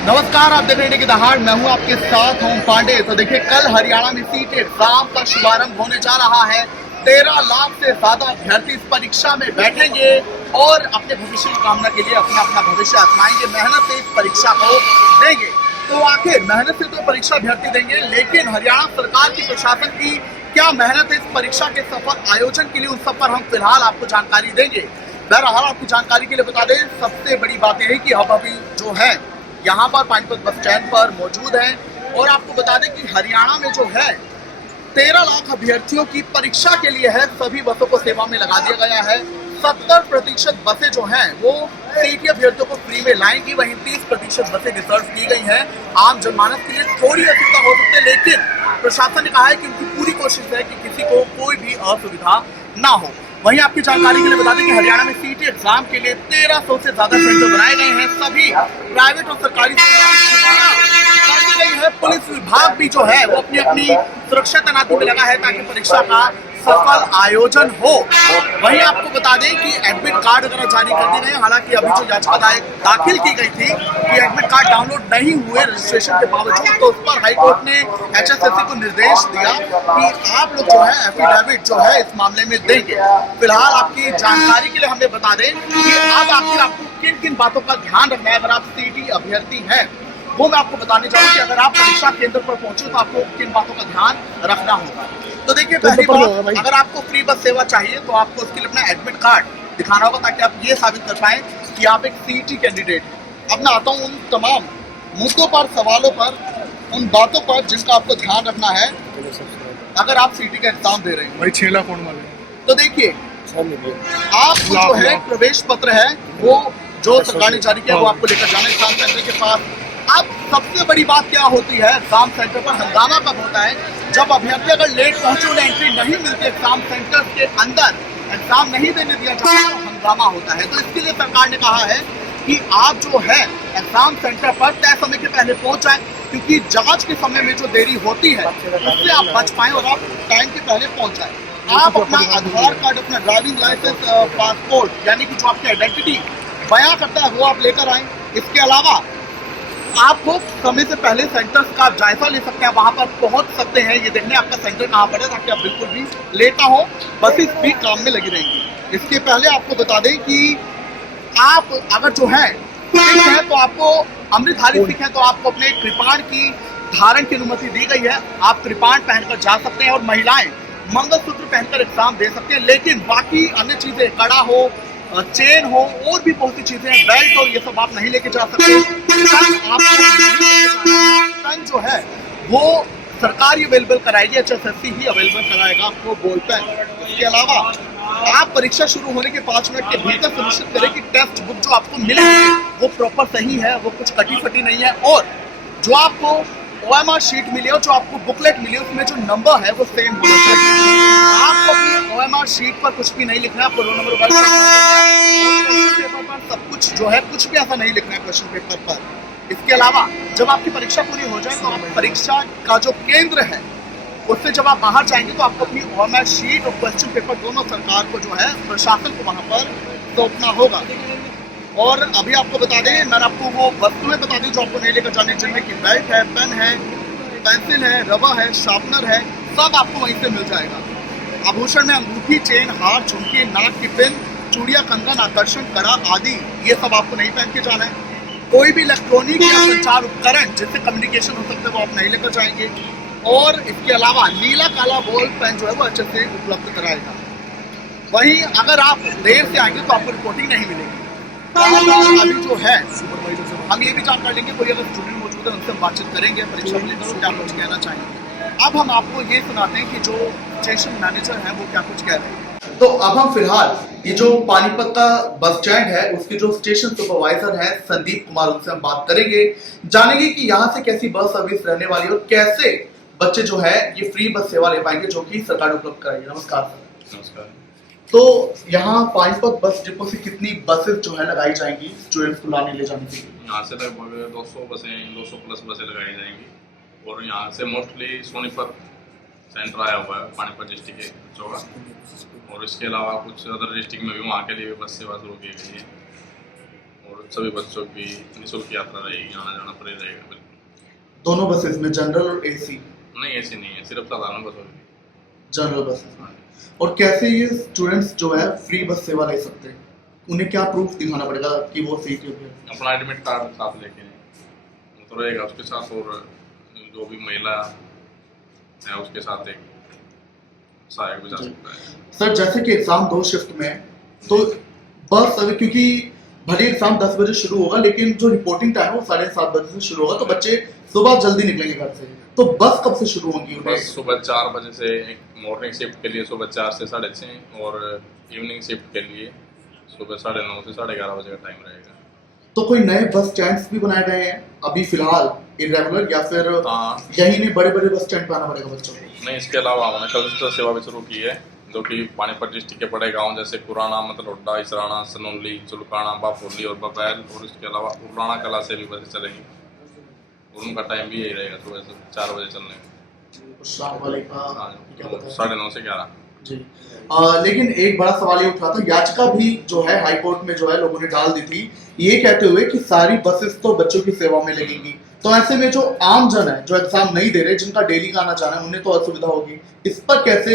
नमस्कार, आप देख रहे हैं कि दहाड़। मैं हूं आपके साथ ओम पांडे। तो देखिए, कल हरियाणा में सीट एग्जाम का शुभारंभ होने जा रहा है। 13 लाख से ज्यादा अभ्यर्थी इस परीक्षा में बैठेंगे और अपने भविष्य की कामना के लिए अपना अपना भविष्य आजमाएंगे, मेहनत से इस परीक्षा को देंगे। तो आखिर मेहनत से तो परीक्षा अभ्यर्थी देंगे, लेकिन हरियाणा सरकार की, प्रशासन की क्या मेहनत है इस परीक्षा के सफल आयोजन के लिए, उन सब पर हम फिलहाल आपको जानकारी देंगे। बहरहाल आपको जानकारी के लिए बता दें, सबसे बड़ी बात यह है कि हम अभी जो है यहाँ पर पानीपत बस स्टैंड पर मौजूद हैं और आपको बता दें कि हरियाणा में जो है 13 लाख अभ्यर्थियों की परीक्षा के लिए है, सभी बसों को सेवा में लगा दिया गया है। 70% बसें जो हैं वो सीटी अभ्यर्थियों को फ्री में लाएंगी, वहीं 30% बसें रिजर्व की गई हैं। आम जनमानस के लिए थोड़ी असुविधा हो सकती है, लेकिन प्रशासन ने कहा है कि उनकी पूरी कोशिश है कि किसी को कोई भी असुविधा ना हो। वहीं आपकी जानकारी के लिए बता दें कि हरियाणा में सीटी एग्जाम के लिए 1300 से ज्यादा सेंटर बनाए गए हैं। सभी प्राइवेट और सरकारी कर दी गई है। पुलिस विभाग भी जो है वो अपनी अपनी सुरक्षा तैनाती में लगा है ताकि परीक्षा का सफल आयोजन हो। वहीं आपको बता दें कि एडमिट कार्ड वगैरह जारी कर दिए गए। हालांकि अभी जो याचिका दाखिल की गई थी कि एडमिट कार्ड डाउनलोड नहीं हुए रजिस्ट्रेशन के बावजूद, तो उस पर हाईकोर्ट ने एचएसएससी को निर्देश दिया कि आप लोग जो है एफिडेविट जो है इस मामले में देंगे। फिलहाल आपकी जानकारी के लिए हमें बता दें कि अब आखिर आपको किन किन बातों का ध्यान रखना है अगर आप सीटी अभ्यर्थी हैं, वो मैं आपको बताने चाहूँ कि अगर आप परीक्षा केंद्र पर पहुंचे तो आपको किन बातों का ध्यान रखना होगा। तो देखिए, पहली बात, अगर आपको फ्री बस सेवा चाहिए तो आपको उसके लिए अपना एडमिट कार्ड दिखाना होगा ताकि आप ये साबित कर पाए कि आप एक सीटी कैंडिडेट। अब मैं आता हूँ उन तमाम मुद्दों पर, सवालों पर, उन बातों पर जिसका आपको ध्यान रखना है अगर आप सीटी का एग्जाम दे रहे हैं। भाई 6 लाख कौन मारे? तो देखिए, आपको जो है प्रवेश पत्र है वो जो सरकार ने जारी किया वो आपको लेकर जाना है एग्जाम सेंटर के पास। अब सबसे बड़ी बात क्या होती है, एग्जाम सेंटर पर हंगामा कब होता है? जब अभ्यर्थी अगर लेट पहुंचे, उन्हें एंट्री नहीं मिलती एग्जाम सेंटर के अंदर, एग्जाम नहीं देने दिया जाता तो हंगामा होता है। तो इसके लिए सरकार ने कहा है कि आप जो है एग्जाम सेंटर पर तय समय के पहले पहुंच जाए, क्योंकि जांच के समय में जो देरी होती है उससे आप बच पाए और आप टाइम के पहले पहुंच जाए। आप अपना आधार कार्ड, अपना ड्राइविंग लाइसेंस, पासपोर्ट, यानी कि जो आपकी आइडेंटिटी बयां करता है वो आप लेकर आए। इसके अलावा आपको समय से पहले सेंटर्स का जायजा ले सकते हैं, वहां पर पहुंच सकते हैं ये देखने आपका सेंटर कहाँ पर है, ताकि आप बिल्कुल भी लेट ना हो। बसेस भी काम में लगी रहेंगी। इसके पहले आपको बता दें कि आप अगर जो है सिख है तो आपको अमृतधारी सिख है तो आपको अपने कृपाण की धारण की अनुमति दी गई है। आप कृपाण पहनकर जा सकते हैं और महिलाएं मंगलसूत्र पहनकर एग्जाम दे सकते हैं, लेकिन बाकी अन्य चीजें, कड़ा हो, चेन हो, और भी बहुत सी चीजें, बेल्ट हो, ये सब आप नहीं लेके जा सकते। पेन जो है वो सरकार ही अवेलेबल कराएगी, एचएसएससी ही अवेलेबल कराएगा आपको बॉल पेन। इसके अलावा आप परीक्षा शुरू होने के 5 मिनट के भीतर सुनिश्चित करें कि टेक्स्ट बुक जो आपको मिलेगी वो प्रॉपर सही है, वो कुछ कटी फटी नहीं है, और जो आपको OMR शीट मिली है और जो आपको बुकलेट मिली है उसमें जो नंबर है वो सेम होना चाहिए। आपको अपनी OMR शीट पर कुछ भी नहीं लिखना है, आपको रोल नंबर क्वेश्चन पेपर पर सब कुछ जो है कुछ भी ऐसा नहीं लिखना है क्वेश्चन पेपर पर। इसके अलावा जब आपकी परीक्षा पूरी हो जाए तो आप परीक्षा का जो केंद्र है उससे जब आप बाहर जाएंगे तो आपको अपनी OMR शीट और क्वेश्चन पेपर दोनों सरकार को जो है, प्रशासन को वहां पर सौंपना होगा। और अभी आपको बता दें, मैंने आपको वो वस्तुएं बता दी जो आपको नहीं लेकर जाने, जिनमें कि बेल्ट है, पेन है, पेंसिल है, रबर है, शार्पनर है, सब आपको वहीं से मिल जाएगा। आभूषण में अंगूठी, चेन, हार, झुमके, नाक की पिन, चूड़िया, कंगन, आकर्षण, कड़ा आदि ये सब आपको नहीं पहन के जाना है। कोई भी इलेक्ट्रॉनिक या संचार उपकरण जिससे कम्युनिकेशन हो सकता है वो आप नहीं लेकर जाएंगे। और इसके अलावा नीला काला बॉल पेन जो है वो अच्छे से उपलब्ध कराएगा। वहीं अगर आप देर से आएंगे तो आपको रिपोर्टिंग नहीं मिलेगी। अभी जो है हम ये भी जानकार लेंगे, कोई अगर स्टूडेंट मौजूद है उनसे हम बातचीत करेंगे परीक्षा को लेकर, क्या कुछ कहना चाहेंगे। अब हम आपको ये सुनाते हैं कि जो स्टेशन मैनेजर है वो क्या कुछ कह रहे हैं। तो अब हम फिलहाल ये जो पानीपत का बस स्टैंड है उसके जो स्टेशन सुपरवाइजर है संदीप कुमार, उनसे हम बात करेंगे, जानेंगे कि यहाँ से कैसी बस सर्विस रहने वाली है और कैसे बच्चे जो है ये फ्री बस सेवा ले पाएंगे जो कि सरकार उपलब्ध कराएगी। नमस्कार सर। नमस्कार। तो यहाँ पानीपत बस डिपो से कितनी बसेस जो है लगाई जाएंगी स्टूडेंट्स को लाने ले जाने के लिए? यहाँ से लगभग 200 बसें, 200 प्लस बसें लगाई जाएंगी। और यहाँ से मोस्टली सोनीपत सेंटर आया हुआ है, पानीपत डिस्ट्रिक्ट के चौगा, और इसके अलावा कुछ अदर डिस्ट्रिक्ट में भी वहाँ के लिए बस सेवा शुरू की गई है। और सभी बच्चों की निःशुल्क यात्रा रहेगी, आना जाना फ्री रहेगा। बिल्कुल दोनों बसेस में, जनरल और एसी? नहीं, ऐसी नहीं है, सिर्फ साधारण बस होगी। जनरल बस। हाँ। और कैसे ये स्टूडेंट्स जो है फ्री बस सेवा ले सकते हैं? उन्हें क्या प्रूफ दिखाना पड़ेगा कि वो सीट है? अपना एडमिट कार्ड साथ लेके तो रहेगा उसके साथ, और जो भी महिला है उसके साथ एक सहायक भी जा सकता है। सर जैसे कि एग्जाम 2 शिफ्ट में है, तो बस अभी क्योंकि भले एग्जाम 10 बजे शुरू होगा लेकिन जो रिपोर्टिंग टाइम है वो 7:30 बजे से शुरू होगा, तो बच्चे सुबह जल्दी निकलेंगे घर से, तो बस कब से शुरू होंगी उन्हें? बस सुबह 4 बजे से, मॉर्निंग शिफ्ट के लिए सुबह 4 से 6:30, और इवनिंग शिफ्ट के लिए सुबह 9:30 से 11:30 बजे का टाइम रहेगा। तो कोई नए बस स्टैंड्स भी बनाए गए हैं अभी फिलहाल इरेगुलर, या फिर यही नहीं बड़े बड़े बस स्टैंड पे आना पड़ेगा बच्चों को? नहीं, इसके अलावा हमने कलस्टर सेवा भी शुरू की है, जो कि पानीपत डिस्ट्रिक्ट के बड़े गांव जैसे पुराना, मतलहुडा, इसराना, सनौली, चुलकाना, बाफोली और बबैल, और इसके अलावा उराना कला से भी बसें चलेंगी, और उनका टाइम भी यही रहेगा, सुबह से 4 बजे चलने का। शाम वाले का हाँ, क्या बताया? 9:30 से 11 जी। लेकिन एक बड़ा सवाल ये उठा था, याचिका भी जो है हाई कोर्ट में जो है लोगों ने डाल दी थी, ये कहते हुए कि सारी बसेस तो बच्चों की सेवा में लगेंगी, तो ऐसे में जो आम जन है जो एग्जाम नहीं दे रहे, जिनका डेली का आना जाना है, उन्हें तो असुविधा होगी। इस पर कैसे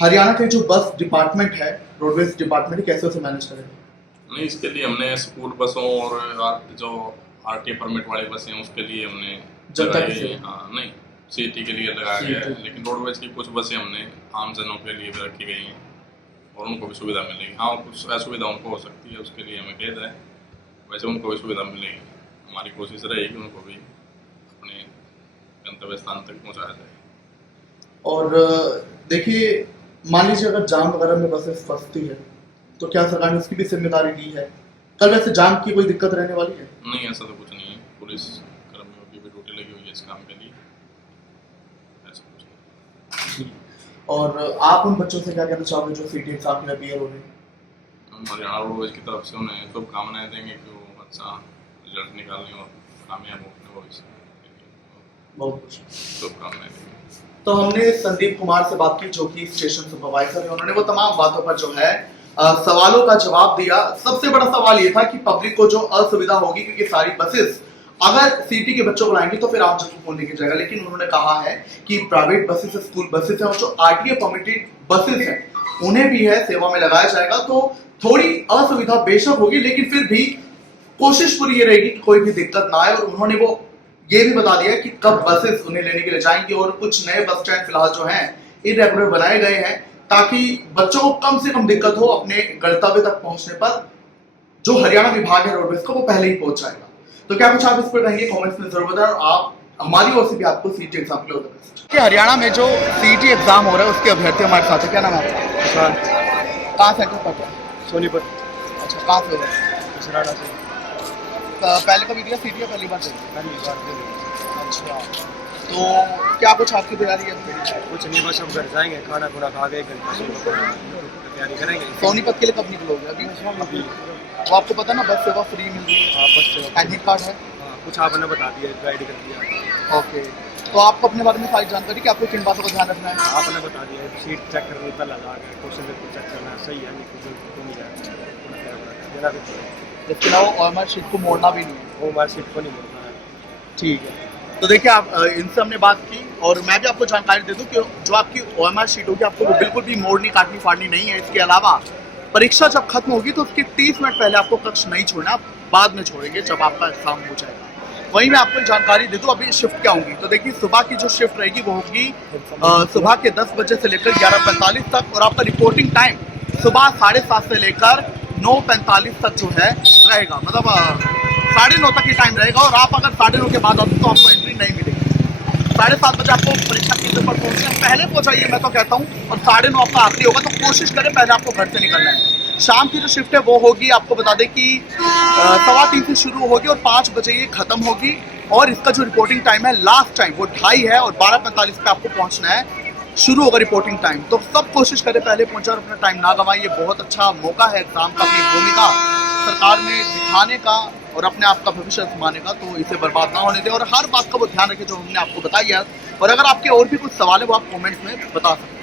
हरियाणा के जो बस डिपार्टमेंट है, रोडवेज डिपार्टमेंट, कैसे उसे मैनेज करेगा? नहीं, इसके लिए हमने स्कूल बसों और जो आरटी परमिट वाली बसें हैं उसके लिए हमने लगाई है। हाँ, नहीं, सिटी के लिए लगाया गया है, लेकिन रोडवेज की कुछ बसें हमने आम जनों के लिए भी रखी गई हैं, और उनको भी सुविधा मिलेगी। हाँ, कुछ असुविधा उनको हो सकती है, उसके लिए हमें खेद है, वैसे उनको भी सुविधा मिलेगी। हमारी कोशिश रहेगी उनको भी अपने गंतव्य स्थान तक पहुँचाया जाए। और देखिए, मान लीजिए अगर जाम वगैरह में बसेस फंसती है, तो क्या सरकार ने उसकी भी जिम्मेदारी ली है? कल वैसे जाम की कोई दिक्कत रहने वाली है? नहीं, ऐसा तो कुछ नहीं है, पुलिस कर्मियों की भी ड्यूटी लगी हुई है इस काम के लिए, ऐसा कुछ नहीं। और आप उन बच्चों से क्या कहना चाहोगे जो सीटी एग्जाम के लिए हो रहे हैं? हम हरियाणा रोडवेज की तरफ से उन्हें शुभकामनाएं देंगे कि वो अच्छा रिजल्ट निकालें और कामयाब हो अपने भविष्य में। बहुत कुछ शुभकामनाएं देंगे। तो हमने संदीप कुमार से बात की, जो कि स्टेशन सुपरवाइजर है। उन्होंने वो तमाम बातों पर जो है सवालों का जवाब दिया। सबसे बड़ा सवाल ये था कि पब्लिक को जो असुविधा होगी, क्योंकि सारी बसेस अगर सिटी के बच्चों को लाएंगे तो फिर आम जन को कौन लेके जाएगा। लेकिन उन्होंने कहा है कि प्राइवेट बसेस, स्कूल बसेस हैं, और जो आरटीए परमिटेड बसेस हैं उन्हें भी है सेवा में लगाया जाएगा। तो थोड़ी असुविधा बेशक होगी, लेकिन फिर भी कोशिश पूरी ये रहेगी कि कोई भी दिक्कत ना आए। और उन्होंने वो ये भी बता दिया कि कब बसेस उन्हें लेने के लिए जाएंगी, और कुछ नए बस स्टैंड फिलहाल जो हैं इरेगुलर बनाए गए हैं, ताकि बच्चों को कम से कम दिक्कत हो अपने गंतव्य तक पहुंचने पर। जो हरियाणा विभाग है रोडवेज का, वो पहले ही पहुंच जाएगा। तो क्या कुछ आप इस पर कहेंगे? कमेंट्स में जरूर बताएं, और आप हमारी ओर से भी आपको सीटी एग्जाम के लिए कर सकते हैं। हरियाणा में जो सीटी एग्जाम हो रहा है उसके अभ्यर्थी हमारे साथ है। क्या नाम है आपका? कहाँ सेंटर पड़ता है? सोनीपत। अच्छा, कहाँ से हो रहा है? इसराना से। पहले कभी दिया सीटी या पहली बार से? पहली बार दे दी। अच्छा, तो क्या कुछ आपकी तैयारी है? कुछ नहीं, बस हम घर जाएंगे, खाना खुना खा के तैयारी करेंगे। सोनीपत के लिए कब निकलोगे? अभी वो आपको पता ना बस सेवा फ्री मिल रही है? हाँ, बस सेवा। एडमिट कार्ड है? हाँ, कुछ आपने बता दिया, गाइड कर दिया। ओके, तो आपको अपने बारे में सारी जानकारी कि आपको किन बातों का ध्यान रखना है? आपने बता दिया, सीट चेक करनी, पहला जाकर क्वेश्चन पेपर चेक करना सही है, नहीं कुछ नहीं जाएगा। इसके अलावा ओएमआर शीट को मोड़ना भी नहीं है? वो हमारी सीट को नहीं मोड़ना है। ठीक है, तो देखिए आप इनसे हमने बात की, और मैं भी आपको जानकारी दे दूं कि जो आपकी ओएमआर शीट होगी आपको वो बिल्कुल भी मोड़नी, काटनी, फाड़नी नहीं है। इसके अलावा परीक्षा जब खत्म होगी तो उसके 30 मिनट पहले आपको कक्ष नहीं छोड़ना, आप बाद में छोड़ेंगे जब आपका एग्जाम हो जाएगा। वहीं मैं आपको जानकारी दे दूं अभी शिफ्ट क्या होंगी। तो देखिए, सुबह की जो शिफ्ट रहेगी वो होगी सुबह के 10 बजे से लेकर 11:45 तक, और आपका रिपोर्टिंग टाइम सुबह 7:30 से लेकर 9:45 तक जो है रहेगा, मतलब 9:30 तक ही टाइम रहेगा। और आप अगर 9:30 के बाद आते तो आपको एंट्री नहीं मिलेगी। 7:30 बजे आपको परीक्षा केंद्र पर पहुंचना, पहले पहुंचाइए मैं तो कहता हूं, और 9:30 आपका आखिरी होगा, तो कोशिश करें पहले आपको घर से निकलना है। शाम की जो शिफ्ट है वो होगी, आपको बता दें कि 3:15 से शुरू होगी और 5 बजे ये खत्म होगी। और इसका जो रिपोर्टिंग टाइम है, लास्ट टाइम वो 2:30 है, और 12:45 पे आपको पहुंचना है, शुरू होगा रिपोर्टिंग टाइम। तो सब कोशिश करें पहले पहुंचे और अपना टाइम ना गंवाएं। ये बहुत अच्छा मौका है एग्जाम का अपनी भूमिका सरकार में दिखाने का और अपने आप का भविष्य आजमाने का, तो इसे बर्बाद ना होने दें, और हर बात का वो ध्यान रखें जो हमने आपको बताई है। और अगर आपके और भी कुछ सवाल है वो आप कमेंट्स में बता सकते हैं।